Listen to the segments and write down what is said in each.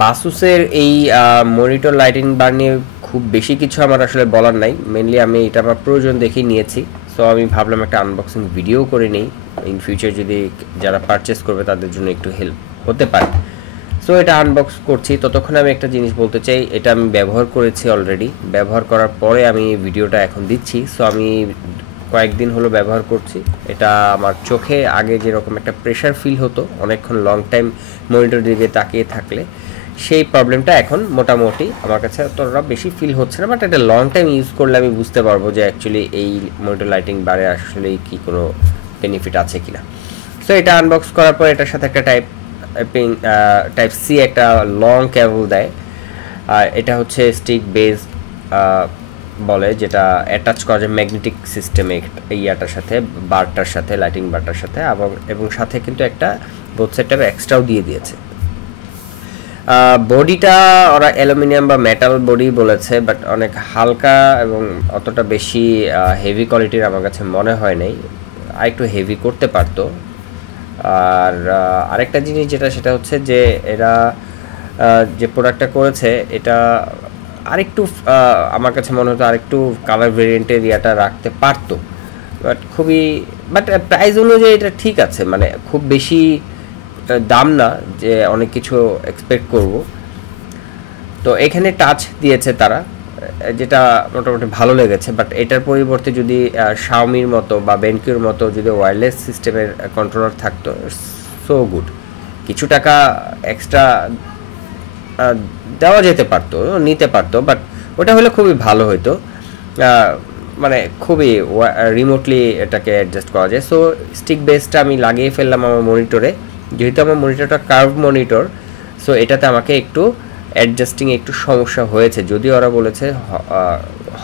বাসুসের এই monitor lighting বার নিয়ে খুব বেশি কিছু আমার আসলে বলার নাই। মেনলি আমি এটা আমার প্রয়োজন দেখেই নিয়েছি। সো আমি ভাবলাম একটা আনবক্সিং ভিডিও করে নিই, ইন ফিউচার যদি যারা পারচেস করবে তাদের জন্য একটু হেল্প হতে পারে। সো এটা আনবক্স করছি, ততক্ষণে আমি একটা জিনিস বলতে চাই। এটা আমি ব্যবহার করেছি অলরেডি, ব্যবহার করার পরে আমি ভিডিওটা এখন দিচ্ছি। সো আমি কয়েকদিন হলো ব্যবহার করছি। এটা আমার চোখে আগে যেরকম একটা প্রেশার ফিল হতো অনেকক্ষণ লং টাইম মনিটর দিকে তাকিয়ে থাকলে, সেই প্রবলেমটা এখন মোটামুটি আমার কাছে অতটা বেশি ফিল হচ্ছে না। বাট এটা লং টাইম ইউজ করলে আমি বুঝতে পারবো যে অ্যাকচুয়ালি এই মনিটর লাইটিং বারে আসলে কি কোনো বেনিফিট আছে কিনা। সো এটা আনবক্স করার পর এটার সাথে একটা টাইপ সি একটা লং কেবল দেয়। আর এটা হচ্ছে স্টিক বেস বলে, যেটা অ্যাটাচ করা যায় ম্যাগনেটিক সিস্টেমে ইয়াটার সাথে, বারটার সাথে, লাইটিং বারটার সাথে, এবং সাথে কিন্তু একটা বোথ সাইড টাইপ এক্সট্রাও দিয়ে দিয়েছে। বডিটা ওরা অ্যালুমিনিয়াম বা মেটাল বডি বলেছে, বাট অনেক হালকা এবং অতটা বেশি হেভি কোয়ালিটির আমার কাছে মনে হয় নাই, আর একটু হেভি করতে পারতো। আর আরেকটা জিনিস যেটা, সেটা হচ্ছে যে এরা যে প্রোডাক্টটা করেছে এটা আরেকটু আমার কাছে মনে হতো আরেকটু কালার ভেরিয়েন্টের ইয়াটা রাখতে পারতো। বাট প্রাইস অনুযায়ী এটা ঠিক আছে, মানে খুব বেশি দাম না যে অনেক কিছু এক্সপেক্ট করব। তো এখানে টাচ দিয়েছে তারা, যেটা মোটামুটি ভালো লেগেছে। বাট এটার পরিবর্তে যদি শাওমির মতো বা বেনকিউর মতো যদি ওয়্যারলেস সিস্টেমের কন্ট্রোলার থাকতো, সো গুড, কিছু টাকা এক্সট্রা দেওয়া যেতে পারতো, নিতে পারতো। বাট ওটা হলে খুবই ভালো হতো, মানে খুবই রিমোটলি এটাকে অ্যাডজাস্ট করা যায়। সো স্টিক বেসটা আমি লাগিয়ে ফেললাম আমার মনিটরে, যেহেতু আমার মনিটরটা কার্ভ মনিটর। সো এটাতে আমাকে একটু অ্যাডজাস্টিং একটু সমস্যা হয়েছে, যদিও ওরা বলেছে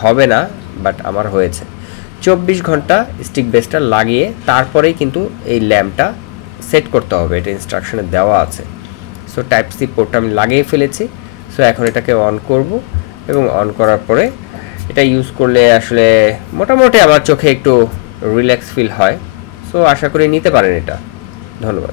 হবে না, বাট আমার হয়েছে। 24 ঘন্টা স্টিক বেসটা লাগিয়ে তারপরেই কিন্তু এই ল্যাম্পটা সেট করতে হবে, এটা ইনস্ট্রাকশনে দেওয়া আছে। সো টাইপ সি পোর্টটা আমি লাগিয়ে ফেলেছি। সো এখন এটাকে অন করব, এবং অন করার পরে এটা ইউজ করলে আসলে মোটামুটি আমার চোখে একটু রিল্যাক্স ফিল হয়। সো আশা করি নিতে পারেন এটা। ধন্যবাদ।